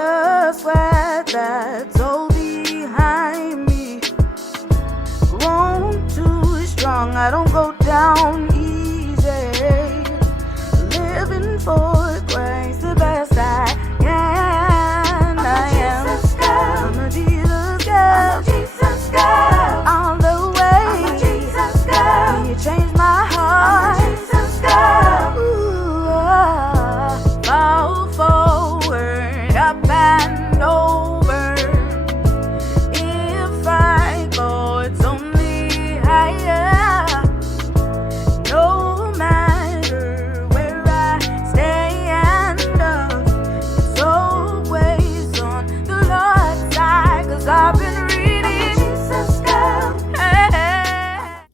the sweat that's all behind me. Grown too strong, I don't go down easy. Living for grace, the best I can. I'm a Jesus girl. I'm a Jesus girl. All the way. I'm a Jesus girl. You changed my heart. I'm a Jesus girl. Ooh, fall forward, up and over. If I go, it's only higher. No matter where I stand up, it's always on the Lord's side. 'Cause I've been reading Jesus girl. Hey.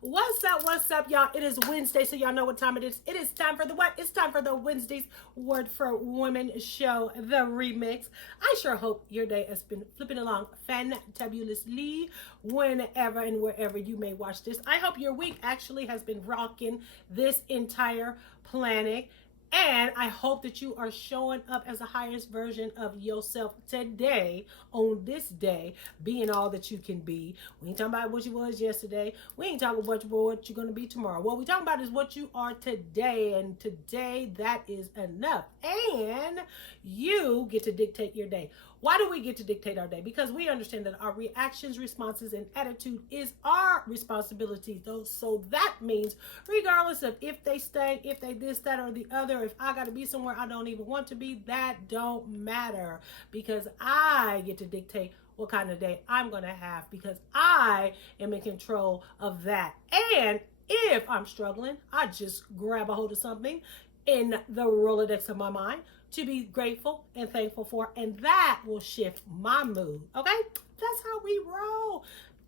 What's up, y'all? It is Wednesday, so y'all know what time it is. It is time for the what? It's time for the Wednesday's Word for Women show, the remix. I sure hope your day has been flipping along fantabulously whenever and wherever you may watch this. I hope your week actually has been rocking this entire planet. And I hope that you are showing up as the highest version of yourself today, on this day, being all that you can be. We ain't talking about what you was yesterday. We ain't talking about what you're going to be tomorrow. What we talking about is what you are today. And today, that is enough. And you get to dictate your day. Why do we get to dictate our day? Because we understand that our reactions, responses, and attitude is our responsibility. So that means regardless of if they stay, if they this, that, or the other, if I got to be somewhere I don't even want to be, that don't matter. Because I get to dictate what kind of day I'm going to have, because I am in control of that. And if I'm struggling, I just grab a hold of something in the Rolodex of my mind to be grateful and thankful for, and that will shift my mood. Okay, that's how we roll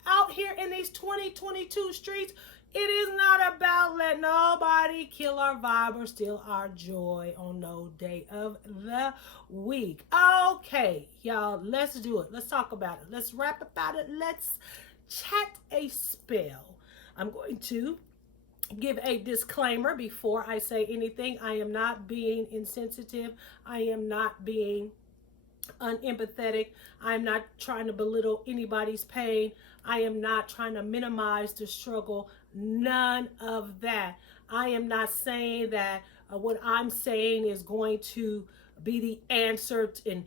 out here in these 2022 streets. It is not about letting nobody kill our vibe or steal our joy on no day of the week. Okay, y'all, let's do it. Let's talk about it. Let's rap about it. Let's chat a spell. I'm going to give a disclaimer before I say anything. I am not being insensitive. I am not being unempathetic. I'm not trying to belittle anybody's pain. I am not trying to minimize the struggle. None of that. I am not saying that what I'm saying is going to be the answer and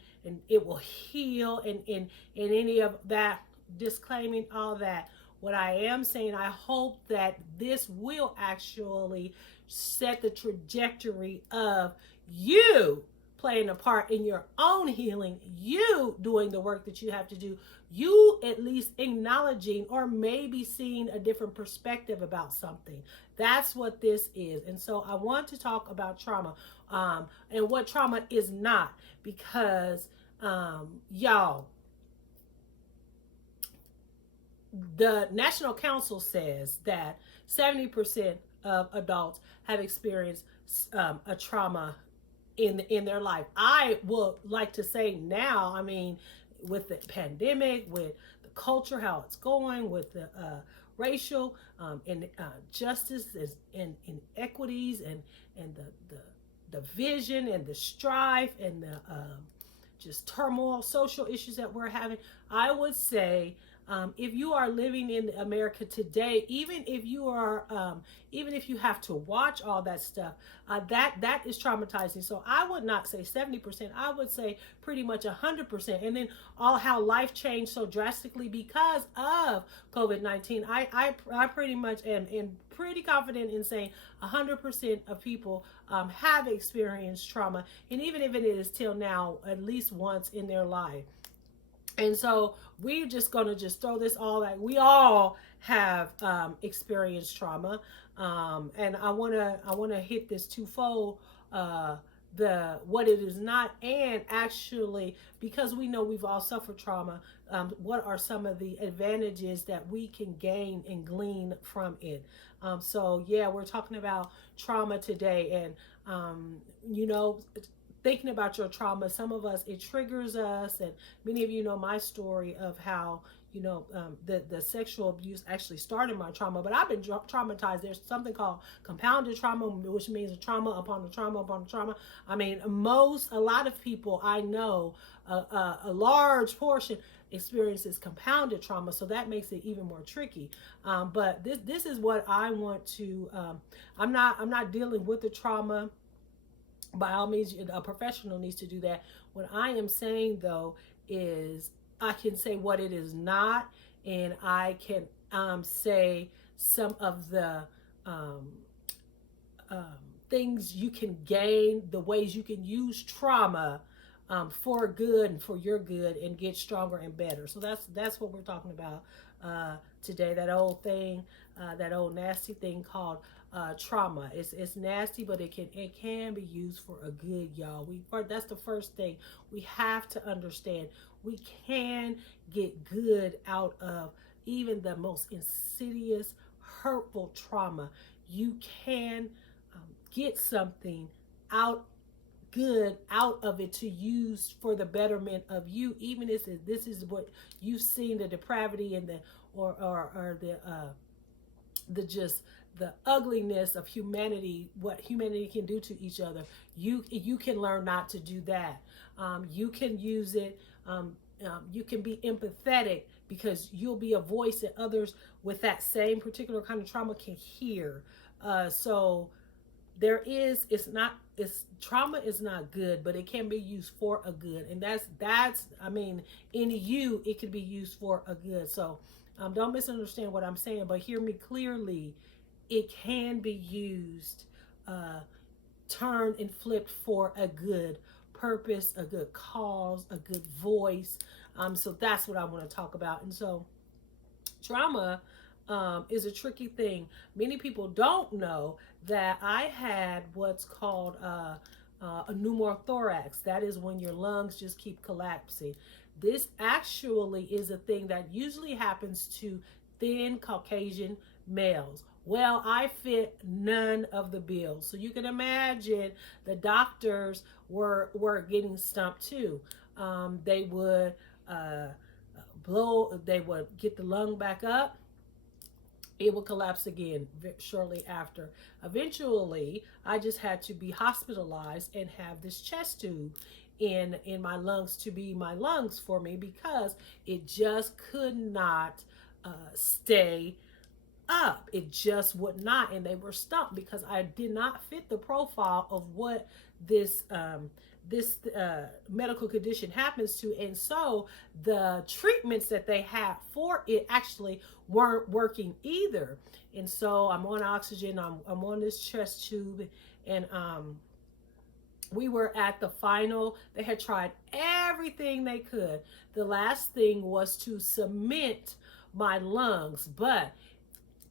it will heal and any of that, disclaiming all that. What I am saying, I hope that this will actually set the trajectory of you playing a part in your own healing, you doing the work that you have to do, you at least acknowledging or maybe seeing a different perspective about something. That's what this is. And so I want to talk about trauma and what trauma is not, because y'all, the National Council says that 70% of adults have experienced a trauma in their life. I would like to say now, I mean, with the pandemic, with the culture, how it's going, with the racial and justice and inequities and the division and the strife and the just turmoil, social issues that we're having, I would say if you are living in America today, even if you are, even if you have to watch all that stuff, that is traumatizing. So I would not say 70%. I would say pretty much 100%. And then all how life changed so drastically because of COVID-19. I pretty much am pretty confident in saying 100% of people have experienced trauma, and even if it is till now, at least once in their life. And so we're just going to just throw this all out. We all have experienced trauma. And I want to hit this twofold, the what it is not, and actually, because we know we've all suffered trauma, what are some of the advantages that we can gain and glean from it. So yeah, we're talking about trauma today, and you know, thinking about your trauma, some of us, it triggers us, and many of you know my story of how, the sexual abuse actually started my trauma, but I've been traumatized. There's something called compounded trauma, which means a trauma upon a trauma upon a trauma. I mean, a lot of people I know, a large portion experiences compounded trauma, so that makes it even more tricky. But this is what I want to. I'm not dealing with the trauma. By all means, a professional needs to do that. What I am saying though is I can say what it is not, and I can say some of the um, um, things you can gain, the ways you can use trauma for good and for your good, and get stronger and better. So that's what we're talking about today. That old nasty thing called trauma. It's nasty, but it can be used for a good, y'all. That's the first thing we have to understand. We can get good out of even the most insidious, hurtful trauma. You can get something good out of it to use for the betterment of you, even if this is what you've seen, the depravity and or the just the ugliness of humanity, what humanity can do to each other. You can learn not to do that. You can use it. You can be empathetic, because you'll be a voice that others with that same particular kind of trauma can hear. So trauma is not good, but it can be used for a good. And that's I mean, in you, it can be used for a good. So don't misunderstand what I'm saying, but hear me clearly. It can be used, turned and flipped for a good purpose, a good cause, a good voice. So that's what I want to talk about. And so trauma is a tricky thing. Many people don't know that I had what's called a pneumothorax. That is when your lungs just keep collapsing. This actually is a thing that usually happens to thin Caucasian males. Well, I fit none of the bills. So you can imagine the doctors were getting stumped too. They would they would get the lung back up. It would collapse again shortly after. Eventually, I just had to be hospitalized and have this chest tube in my lungs to be my lungs for me, because it just could not stay up. It just would not, and they were stumped because I did not fit the profile of what this medical condition happens to. And so the treatments that they had for it actually weren't working either. And so I'm on oxygen, I'm on this chest tube, and we were at the final. They had tried everything they could. The last thing was to cement my lungs, but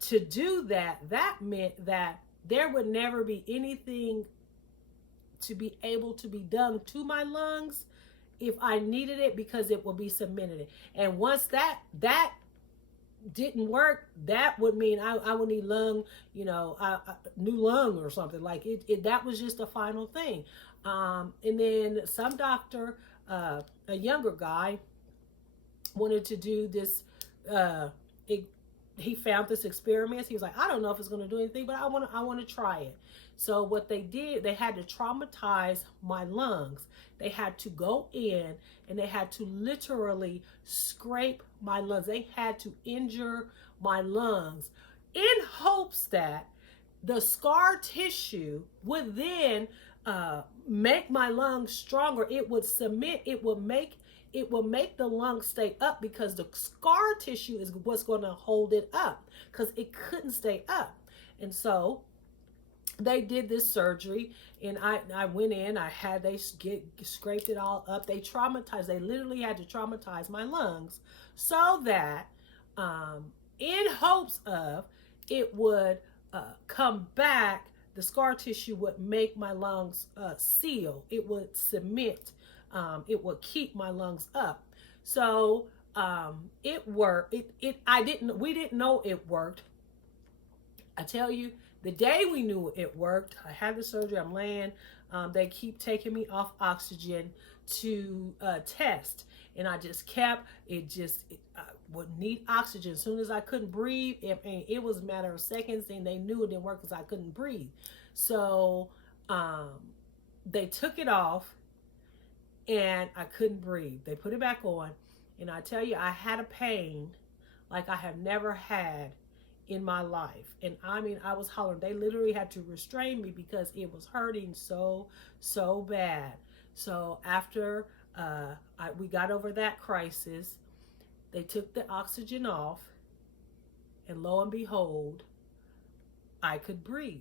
to do that meant that there would never be anything to be able to be done to my lungs if I needed it, because it will be cemented. And once that didn't work, that would mean I would need lung, new lung or something like it. That was just the final thing. And then some doctor, a younger guy, wanted to do this. He found this experiment. He was like, I don't know if it's going to do anything, but I want to try it. So what they did, they had to traumatize my lungs. They had to go in and they had to literally scrape my lungs. They had to injure my lungs in hopes that the scar tissue would then make my lungs stronger. It would cement, it will make the lungs stay up, because the scar tissue is what's going to hold it up, because it couldn't stay up. And so they did this surgery, and I went in. They scraped it all up. They literally had to traumatize my lungs so that in hopes of it would come back, the scar tissue would make my lungs seal. It would cement. It would keep my lungs up. So it worked. We didn't know it worked. I tell you, the day we knew it worked, I had the surgery, I'm laying, they keep taking me off oxygen to test. And I just kept, I would need oxygen. As soon as I couldn't breathe, it was a matter of seconds, and they knew it didn't work because I couldn't breathe. So they took it off, and I couldn't breathe. They put it back on, and I tell you, I had a pain like I have never had in my life. And I mean, I was hollering. They literally had to restrain me because it was hurting so bad. So after we got over that crisis, they took the oxygen off, and lo and behold, I could breathe.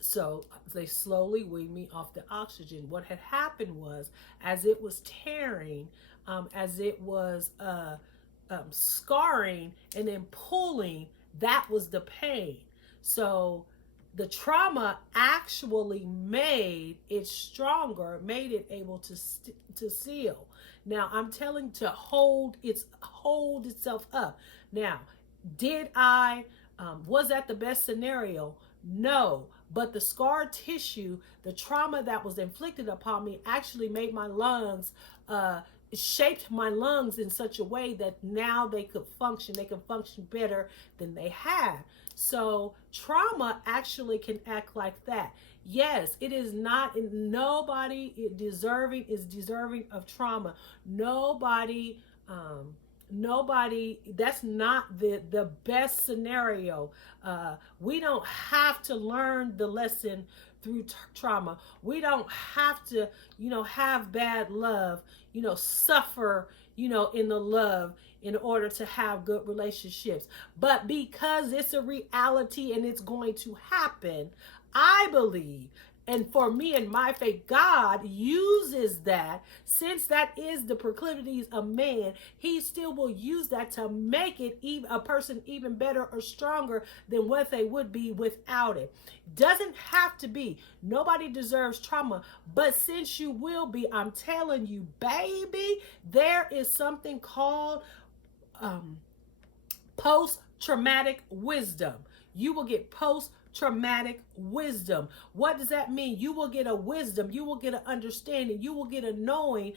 So they slowly weaned me off the oxygen. What had happened was, as it was tearing, as it was scarring and then pulling, that was the pain. So the trauma actually made it stronger, made it able to seal. Now I'm telling to hold itself up. Now, did I was that the best scenario? No, but the scar tissue, the trauma that was inflicted upon me actually made my lungs, shaped my lungs in such a way that now they could function better than they had. So trauma actually can act like that. Yes, it is not, nobody is deserving of trauma. Nobody, that's not the best scenario. We don't have to learn the lesson through trauma. We don't have to, have bad love, suffer, in the love in order to have good relationships. But because it's a reality and it's going to happen, I believe, and for me and my faith, God uses that. Since that is the proclivities of man, he still will use that to make it a person even better or stronger than what they would be without it. Doesn't have to be. Nobody deserves trauma. But since you will be, I'm telling you, baby, there is something called post-traumatic wisdom. You will get post-traumatic wisdom. What does that mean? You will get a wisdom. You will get an understanding. You will get a knowing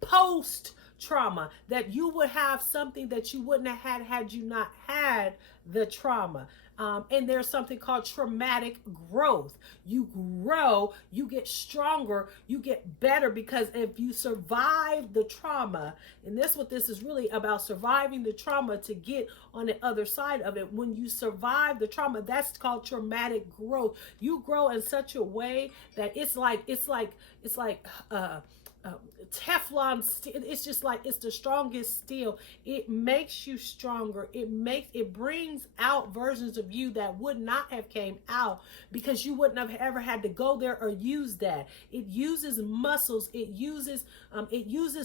post-trauma, that you would have something that you wouldn't have had you not had the trauma. And there's something called traumatic growth. You grow, you get stronger, you get better, because if you survive the trauma, and that's what this is really about, surviving the trauma to get on the other side of it. When you survive the trauma, that's called traumatic growth. You grow in such a way that it's like Teflon steel. It's just like, it's the strongest steel. It makes you stronger. It brings out versions of you that would not have came out because you wouldn't have ever had to go there or use that. It uses muscles. It uses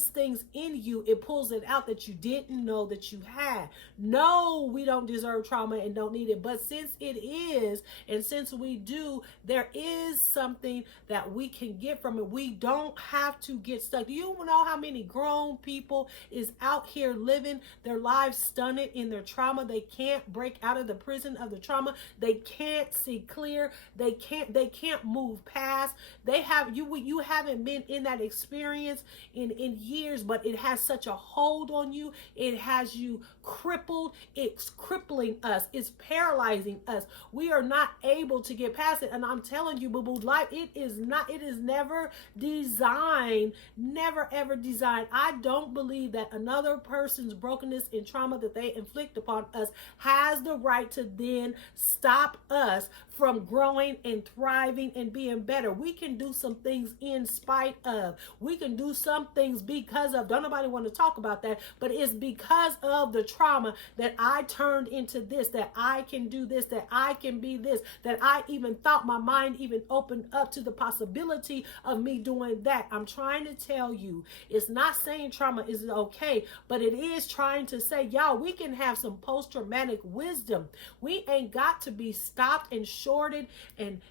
things in you. It pulls it out that you didn't know that you had. No, we don't deserve trauma and don't need it. But since it is, and since we do, there is something that we can get from it. We don't have to get stuck. Do you know how many grown people is out here living their lives stunted in their trauma? They can't break out of the prison of the trauma. They can't see clear. They can't move past. You haven't been in that experience in years, but it has such a hold on you. It has you crippled. It's crippling us. It's paralyzing us. We are not able to get past it. And I'm telling you, boo-boo, life, it is never designed, never ever designed. I don't believe that another person's brokenness and trauma that they inflict upon us has the right to then stop us from growing and thriving and being better. We can do some things in spite of. We can do some things because of. Don't nobody want to talk about that, but it's because of the trauma that I turned into this, that I can do this, that I can be this, that I even thought my mind even opened up to the possibility of me doing that. I'm trying to tell you, it's not saying trauma is okay, but it is trying to say, y'all, we can have some post-traumatic wisdom. We ain't got to be stopped and shorted and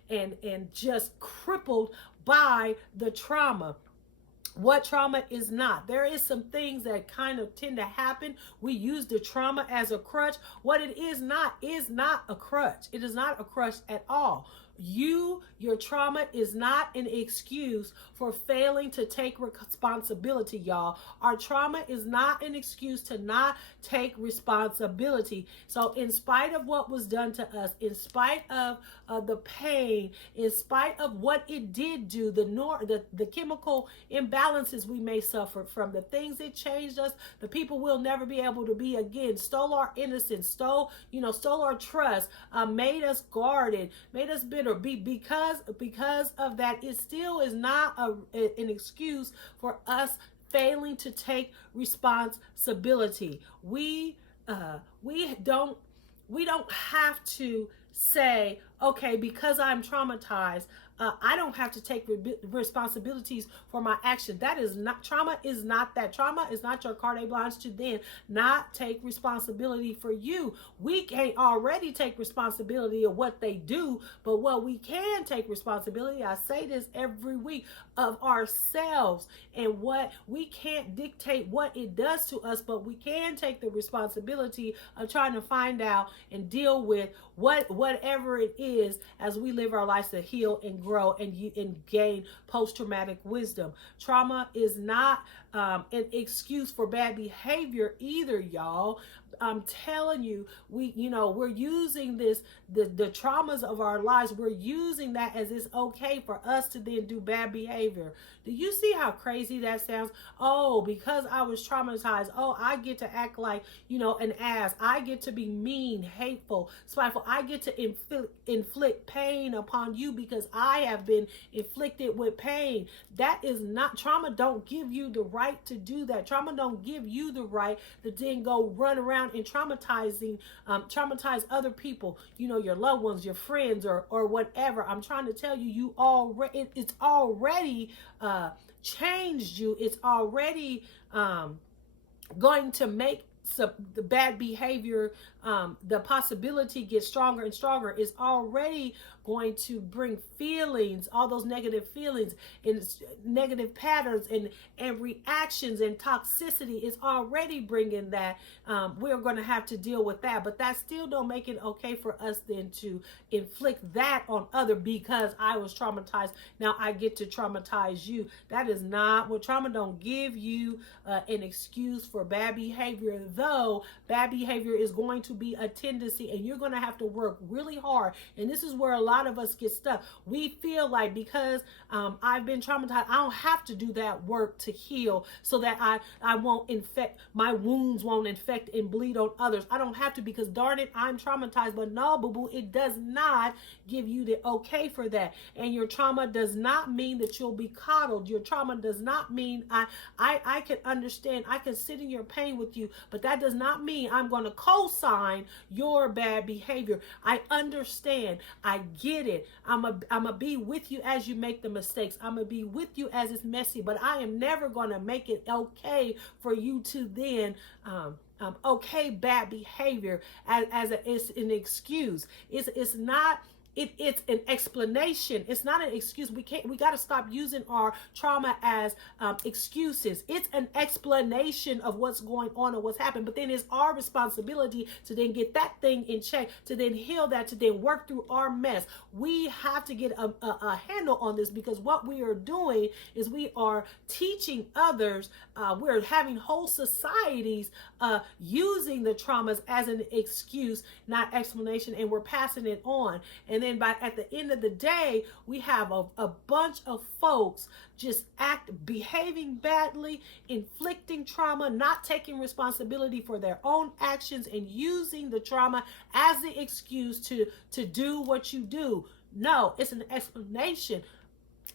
just crippled by the trauma. What trauma is not. There is some things that kind of tend to happen. We use the trauma as a crutch. What it is not a crutch. It is not a crutch at all. Your trauma is not an excuse for failing to take responsibility, y'all. Our trauma is not an excuse to not take responsibility. So in spite of what was done to us, in spite of the pain, in spite of what it did do, the chemical imbalances we may suffer from, the things that changed us, the people we'll never be able to be again, stole our innocence, stole our trust, made us guarded, made us bitter. Because of that, it still is not an excuse for us failing to take responsibility. We don't have to say, okay, because I'm traumatized, I don't have to take responsibilities for my action. That is not, trauma is not that. Trauma is not your carte blanche to then not take responsibility for you. We can't already take responsibility of what they do, but what we can take responsibility, I say this every week, of ourselves. And what we can't dictate what it does to us, but we can take the responsibility of trying to find out and deal with whatever it is as we live our lives to heal and grow and gain post-traumatic wisdom. Trauma is not an excuse for bad behavior either, y'all. I'm telling you, we're using the traumas of our lives, we're using that as it's okay for us to then do bad behavior. Do you see how crazy that sounds? Oh, because I was traumatized, oh, I get to act like, an ass. I get to be mean, hateful, spiteful. I get to inflict pain upon you because I have been inflicted with pain. That is not, trauma don't give you the right to do that. Trauma don't give you the right to then go run around and traumatize other people, your loved ones, your friends, or whatever. I'm trying to tell you, it's already changed you. It's already going to make the bad behavior, the possibility gets stronger and stronger. Is already going to bring feelings, all those negative feelings and negative patterns and reactions and toxicity. Is already bringing that. We're going to have to deal with that, but that still don't make it okay for us then to inflict that on other because I was traumatized. Now I get to traumatize you. That is not what trauma don't give you an excuse for bad behavior, though bad behavior is going to be a tendency and you're going to have to work really hard. And this is where a lot of us get stuck. We feel like because I've been traumatized, I don't have to do that work to heal so that I won't infect, my wounds won't infect and bleed on others. I don't have to because darn it, I'm traumatized. But no, boo-boo, it does not give you the okay for that. And your trauma does not mean that you'll be coddled. Your trauma does not mean I can understand, I can sit in your pain with you, but that does not mean I'm going to co-sign your bad behavior. I understand. I get it. I'm a be with you as you make the mistakes. I'm going to be with you as it's messy, but I am never going to make it okay for you to then okay bad behavior as it's an excuse. It's not. It's an explanation. It's not an excuse. We got to stop using our trauma as excuses. It's an explanation of what's going on and what's happened. But then it's our responsibility to then get that thing in check, to then heal that, to then work through our mess. We have to get a handle on this because what we are doing is we are teaching others. We're having whole societies using the traumas as an excuse, not explanation, and we're passing it on. And then at the end of the day, we have a bunch of folks just behaving badly, inflicting trauma, not taking responsibility for their own actions, and using the trauma as the excuse to do what you do. No, it's an explanation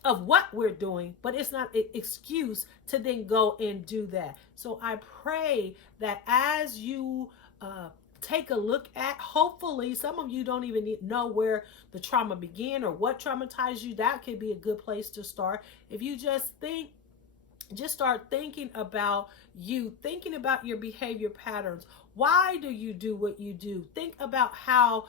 of what we're doing, but it's not an excuse to then go and do that. So I pray that as you take a look at, hopefully some of you don't even know where the trauma began or what traumatized you. That could be a good place to start. If you just start thinking about your behavior patterns. Why do you do what you do? Think about how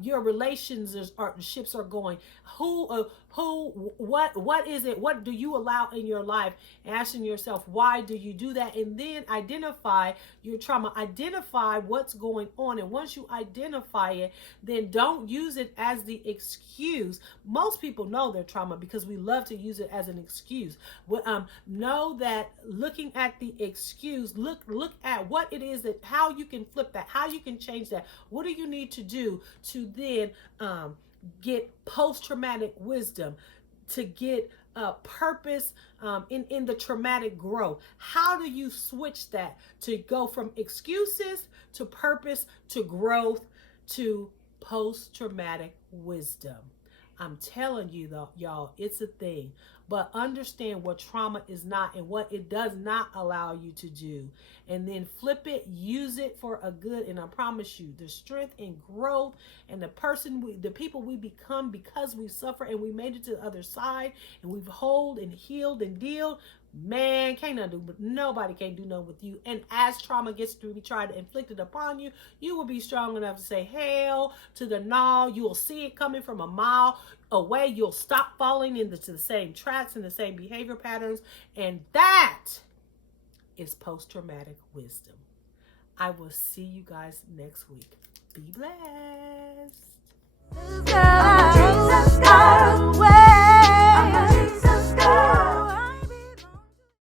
your relationships are going. What is it? What do you allow in your life? Asking yourself, why do you do that? And then identify your trauma. Identify what's going on. And once you identify it, then don't use it as the excuse. Most people know their trauma because we love to use it as an excuse. Know that looking at the excuse, look at what it is, that how you can flip that, how you can change that. What do you need to do to then get post-traumatic wisdom, to get purpose in the traumatic growth? How do you switch that to go from excuses to purpose to growth to post-traumatic wisdom? I'm telling you though, y'all, it's a thing. But understand what trauma is not and what it does not allow you to do. And then flip it, use it for a good. And I promise you, the strength and growth and the people we become because we suffer and we made it to the other side and we've hold and healed and dealt. Man, nobody can do nothing with you. And as trauma gets to be tried to inflicted upon you, you will be strong enough to say hell to the no. You will see it coming from a mile away. You'll stop falling into the same tracks and the same behavior patterns. And that is post-traumatic wisdom. I will see you guys next week. Be blessed.